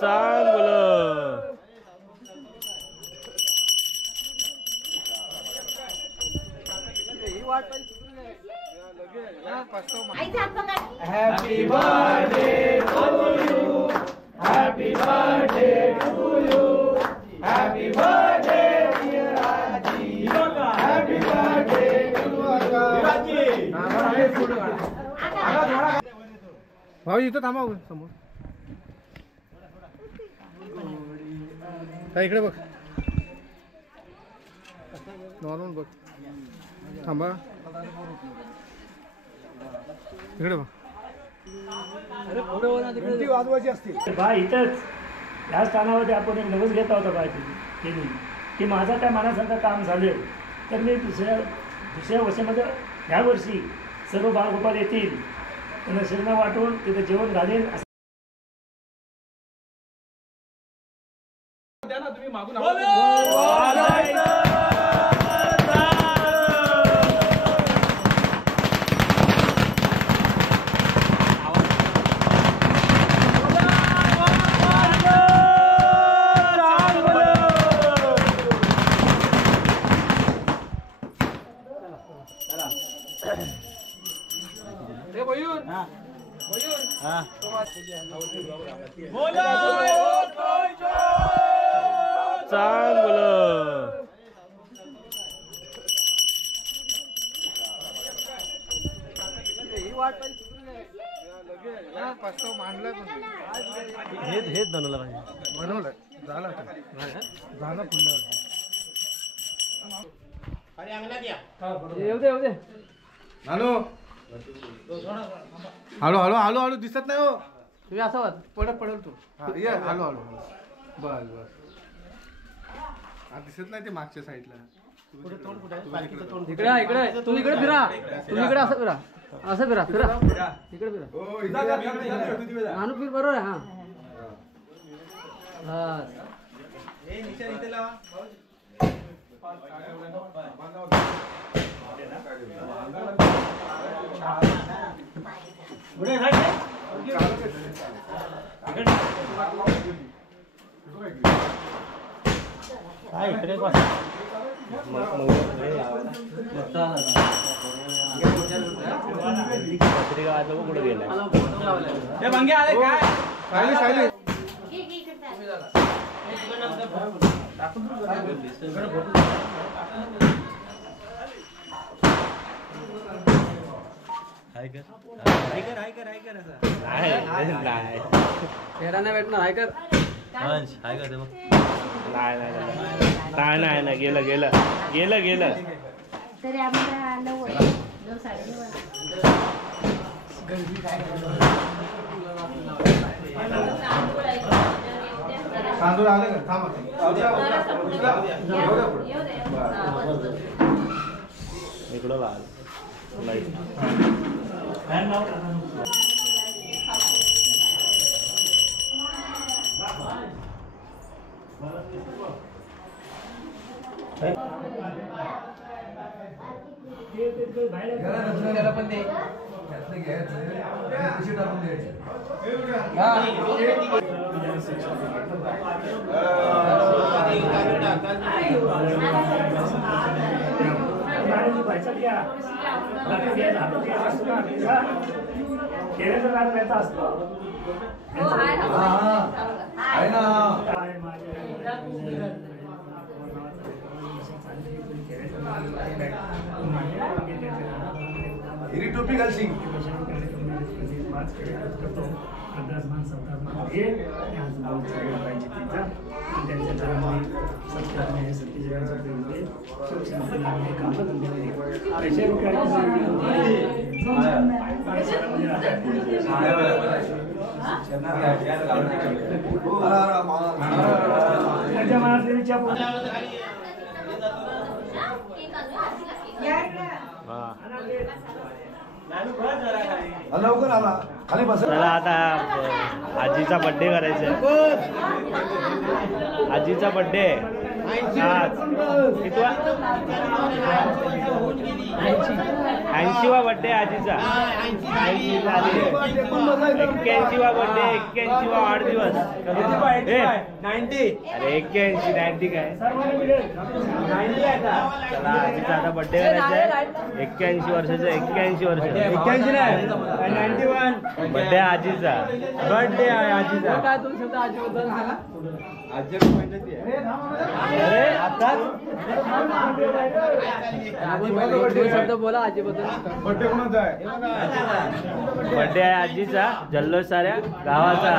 चांगलं Happy birthday to you. Happy birthday to you. Happy birthday dear Raji. Happy birthday to Raji. भाऊ इथं थांबा समोर. इकडे बघ. नॉर्मल बघ. थांबा. इकडे बघ. वाजवायची असतील बा इथंच ह्या स्थानावरती आपण एक नवस घेता होता बाय त्यांनी की माझं काय मनासारखं काम झालं तर मी दुसऱ्या वर्षामध्ये ह्या वर्षी सर्व बाळगोपाल येतील त्यांना शिरणं वाटून तिथं जेवण घालेन. तुम्ही मागून हेच बनवलं पाहिजे. बनवलं झालं झालं पुन्हा येऊ दे hello hello hello hello hello दिसत नाही हो तुम्ही असं पडेल तू ये हॅलो हॅलो बस बस दिसत नाही ते मागच्या साईडला. इकडे इकडे तू इकडे फिरा तुम्ही इकडे असं फिरा असं फिरा फिरा इकडे फिरा नानू फिर बरोबर आहे. हा इकडे कुठे गेला नाही भेटणार हाय कर नाही गेलं गेलं गेलं गेलं तरी आम्हाला 9 तांदूळ आले का थांबा इकडं लाल त्याला पण दे घ्यायचं टाकून द्यायचं. आहे ना हिरी टोपी घालशील लवकर आला खाली बस. चला आता आजीचा बर्थडे करायचा. आजीचा बर्थडे कितवा 80वा बर्थडे आजीचा 81वा बर्थडे 81वा वाढदिवस अरे 81 काय चला आजीचा आता बर्थडे करायचा आहे 81 वर्षाचा 81 वर्ष 81 नाही 91 बर्थडे आजीचा बर्थडे आहे आजीचा काय तुम्ही शब्द आजीबद्दल सांगा अरे आताच शब्द बोला आजीबद्दल बर्थडे कोणाचा आहे बर्थडे आहे आजीचा जल्लोष साऱ्या गावाचा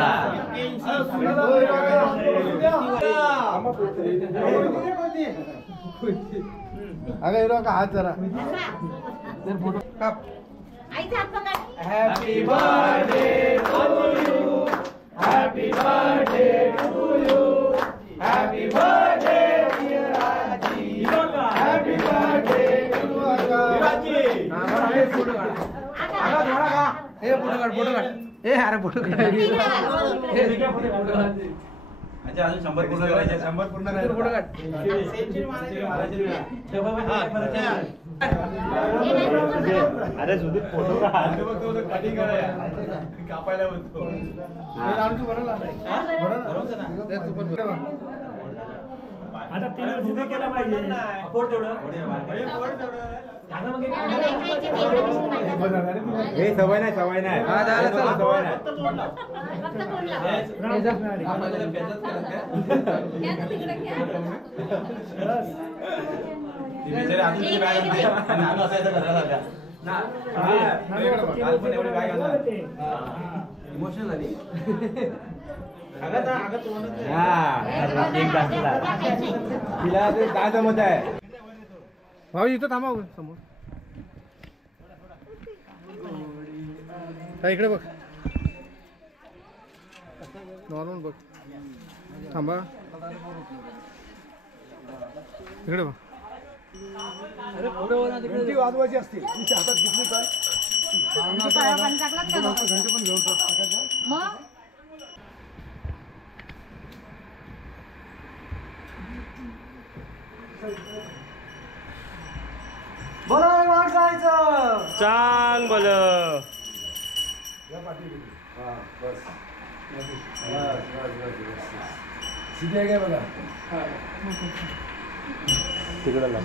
अगं हिरो का हात जरा फोटो काप आईचा हात पकड. Happy birthday to you happy birthday to you happy birthday dear आजी हॅपी बर्थडे टू आजी फोटो काढ हे फोटो काढ ए अरे फोटो काढ अच्छा अजून 100 पूर्ण करायचे 100 पूर्ण करायचे फोटो काढ अरे सुधीर फोटो काढ कटिंग कापायला बोलतो आता 3 वर्ष उभे केला पाहिजे अफोर्ड तेवढं हे सवय नाही हा झालं चला सवय नाही फक्त तोडला. बिचारे आधीची बॅग आणते आणि आलो असायचं घराला त्या काल पण एवढी बॅग आणला इमोशनल झाली एक घातला तिला ते काय जमत आहे भाऊ इथं थांबा समोर इकडे बघ नॉर्मल बघ थांबा इकडे बघ घंटी वाजवायची असते हातात घेतली तर पाणी टाकलात का मग? घंटी पण घेऊन मग चांग बोल सीधे आहे काय बघा तिकडं लाव.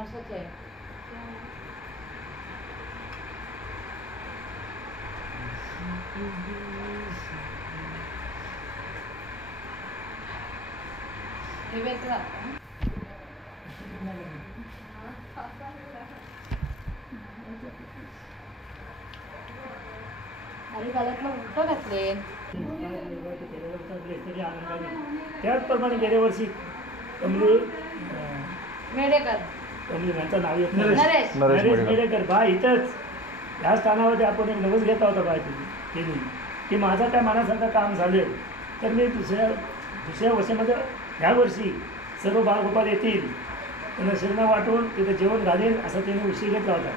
असंच आहे. हे वेगळं आता. अरे गळ्यातलं उलटं घातले. त्याचप्रमाणे गेल्या वर्षी कमली मेडेकर त्यांचं नाव येत नरेश. नरेश मेडेकर बा इथंच ह्या स्थानावरती आपण एक नवस घेतला होता बा त्यांनी की माझं काय मनासारखं काम झालं तर मी दुसऱ्या वर्षामध्ये ह्या वर्षी सर्व बाळगोपाल येतील त्यांना शिरणा वाटून तिथं जेवण घालेल असा त्यांनी उशीर घेतला होता.